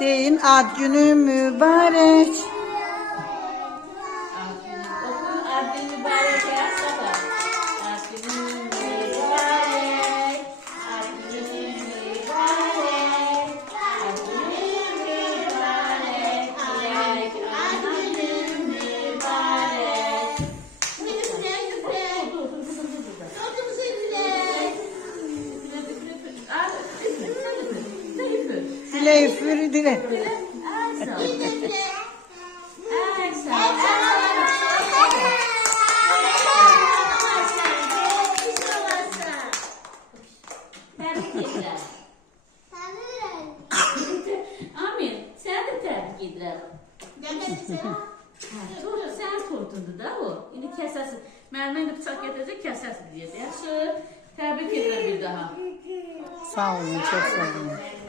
Deyin ad günü mübarek. Ad günü mübarek ya sabah. Ad günü mübarek. Ad günü mübarek. Ad günü mübarek. Ad günü mübarek. Dile üfür dile. Amin. Sen de tebrik ederim. Sen korktundu da o. İndi kəsəsin. Müəllimə indi bıçaq gətirəcək, kəsəsin deyəcək. Yaxşı. Təbrik edirəm bir daha. Sağ olun, çok sağ olun.